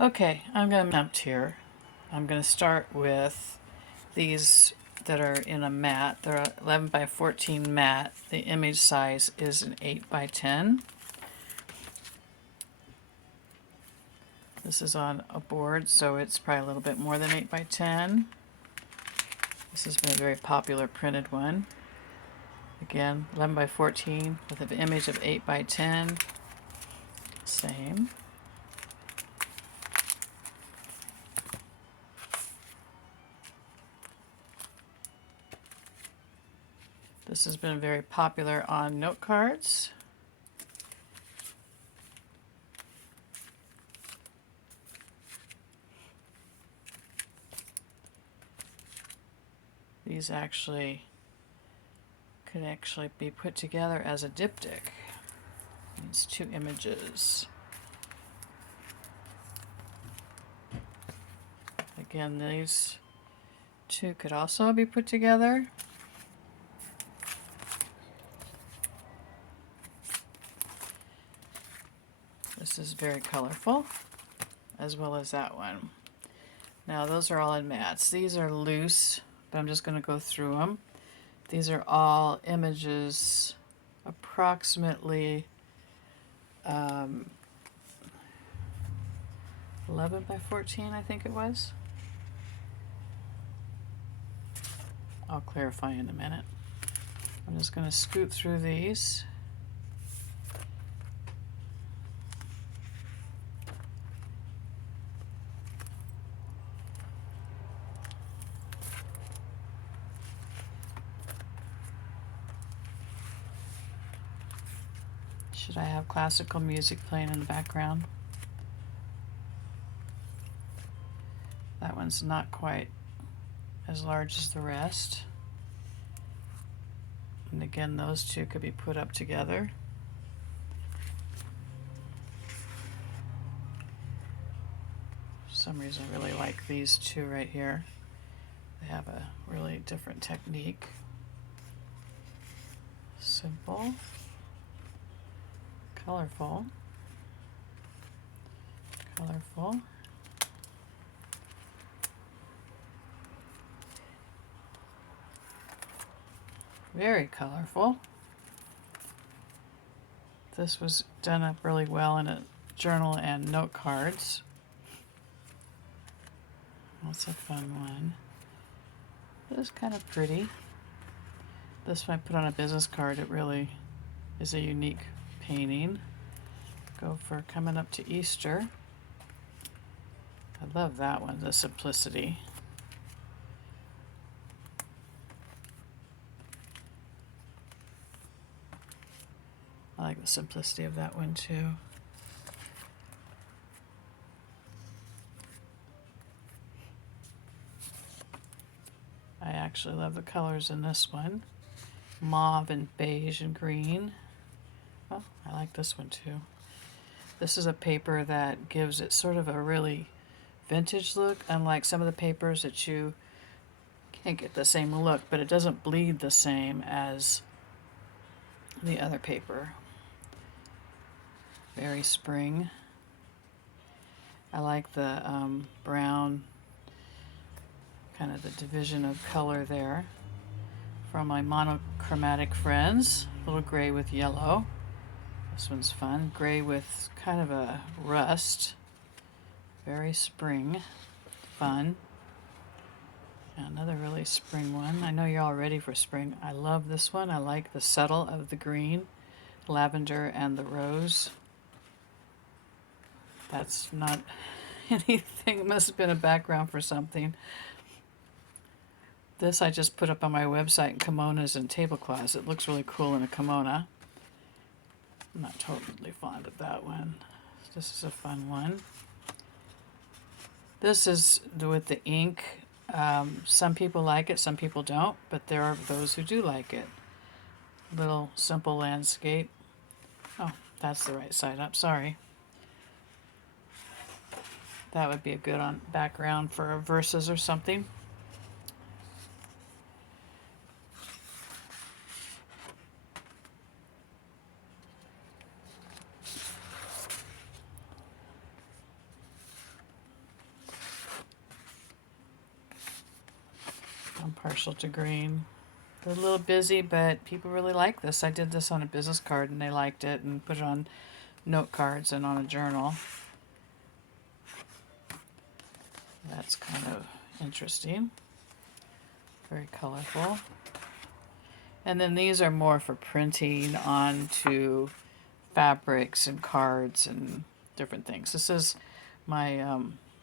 Okay, I'm going to attempt here. I'm going to start with these that are in a mat. They're 11 by 14 mat. The image size is an 8 by 10. This is on a board, so it's probably a little bit more than 8 by 10. This has been a very popular printed one. Again, 11 by 14 with an image of 8 by 10. Same. This has been very popular on note cards. These could actually be put together as a diptych. These two images. Again, these two could also be put together. This is very colorful, as well as that one. Now those are all in mats. These are loose, but I'm just going to go through them. These are all images approximately 11 by 14, I think it was. I'll clarify in a minute. I'm just going to scoot through these. Should I have classical music playing in the background? That one's not quite as large as the rest. And again, those two could be put up together. For some reason I really like these two right here. They have a really different technique. Simple, colorful, colorful. Very colorful. This was done up really well in a journal and note cards. That's a fun one. This is kind of pretty. This one I put on a business card. It really is a unique painting. Go for coming up to Easter. I love that one, the simplicity. I like the simplicity of that one too. I actually love the colors in this one. Mauve and beige and green. Oh, I like this one too. This is a paper that gives it sort of a really vintage look, unlike some of the papers that you can't get the same look, but it doesn't bleed the same as the other paper. Very spring. I like the brown, kind of the division of color there. From my monochromatic friends, a little gray with yellow. This one's fun. Gray with kind of a rust. Very spring. Fun. Another really spring one. I know you're all ready for spring. I love this one. I like the subtle of the green, lavender, and the rose. That's not anything. It must have been a background for something. This I just put up on my website in kimonos and tablecloths. It looks really cool in a kimono. I'm not totally fond of that one. This is a fun one. This is with the ink. Some people like it, some people don't, but there are those who do like it. Little simple landscape. Oh, that's the right side up, sorry. That would be a good on background for verses or something. I'm partial to green. They're a little busy, but people really like this. I did this on a business card and they liked it and put it on note cards and on a journal. That's kind of interesting. Very colorful. And then these are more for printing onto fabrics and cards and different things. This is my,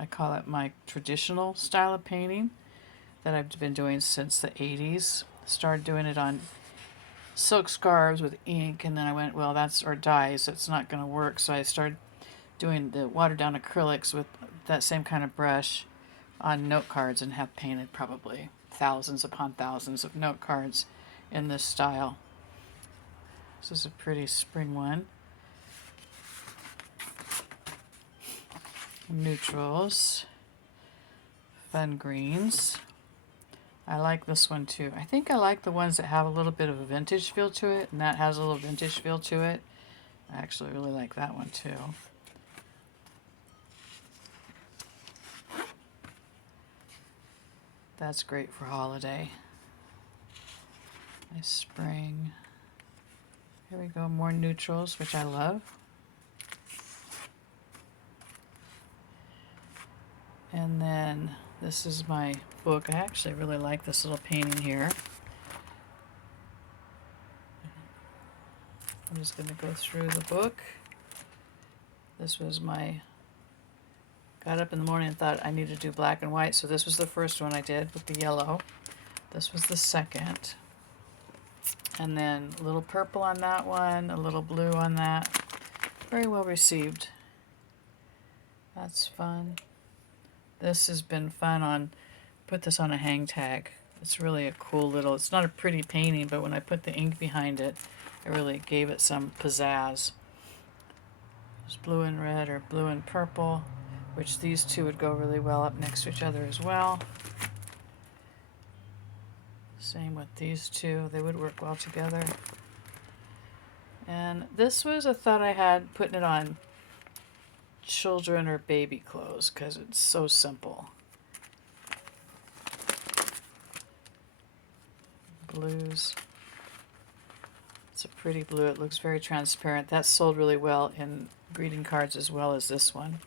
I call it my traditional style of painting that I've been doing since the 80s. Started doing it on silk scarves with ink, and then I went, well, that's, or dyes, so it's not going to work. So I started doing the watered down acrylics with that same kind of brush on note cards and have painted probably thousands upon thousands of note cards in this style. This is a pretty spring one. Neutrals, fun greens. I like this one too. I think I like the ones that have a little bit of a vintage feel to it, and that has a little vintage feel to it. I actually really like that one too. That's great for holiday. Nice spring. Here we go, more neutrals, which I love. And then this is my book. I actually really like this little painting here. I'm just going to go through the book. This was my, got up in the morning and thought I needed to do black and white, so this was the first one I did with the yellow. This was the second. And then a little purple on that one, a little blue on that. Very well received. That's fun. This has been fun on, put this on a hang tag. It's really a cool little, it's not a pretty painting, but when I put the ink behind it, it really gave it some pizzazz. There's blue and red or blue and purple, which these two would go really well up next to each other as well. Same with these two, they would work well together. And this was a thought I had putting it on children or baby clothes because it's so simple. Blues. It's a pretty blue. It looks very transparent. That sold really well in greeting cards as well as this one.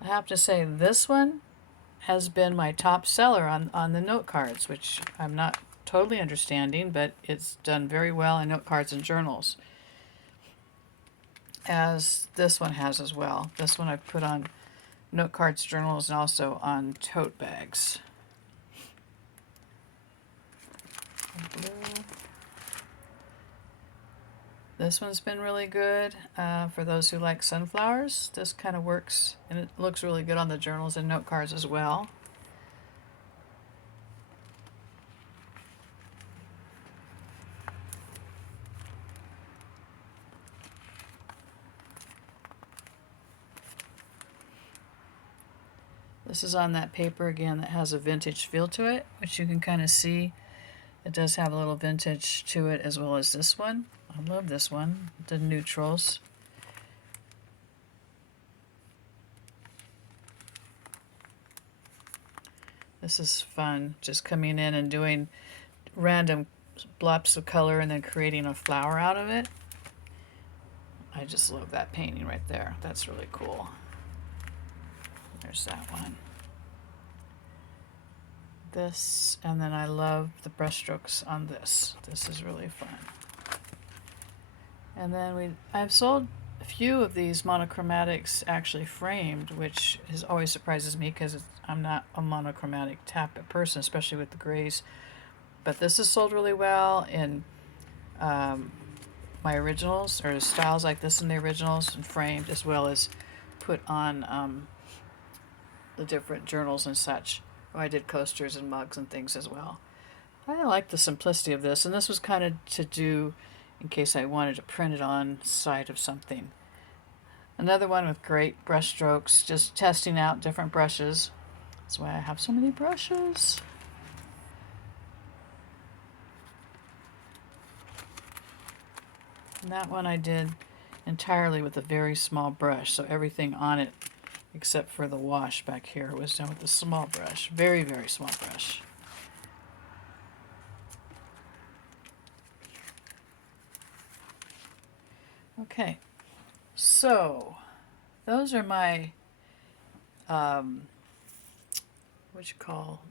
I have to say this one has been my top seller on the note cards, which I'm not totally understanding, but it's done very well in note cards and journals, as this one has as well. This one I've put on note cards, journals, and also on tote bags. Blue. This one's been really good for those who like sunflowers. This kind of works, and it looks really good on the journals and note cards as well. This is on that paper again that has a vintage feel to it, which you can kind of see. It does have a little vintage to it as well as this one. I love this one, the neutrals. This is fun, just coming in and doing random blops of color and then creating a flower out of it. I just love that painting right there. That's really cool. There's that one. This, and then I love the brushstrokes on this. This is really fun. And then I've sold a few of these monochromatics actually framed, which always surprises me because I'm not a monochromatic tap person, especially with the grays. But this is sold really well in my originals, or styles like this in the originals, and framed, as well as put on the different journals and such. I did coasters and mugs and things as well. I like the simplicity of this, and this was kind of to do in case I wanted to print it on side of something. Another one with great brush strokes, just testing out different brushes. That's why I have so many brushes. And that one I did entirely with a very small brush, so everything on it except for the wash back here was done with a small brush, very, very small brush. Okay, so those are my what you call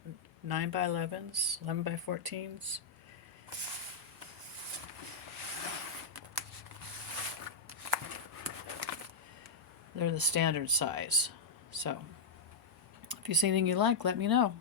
9 by 11s, 11 by 14s. They're the standard size. So if you see anything you like, let me know.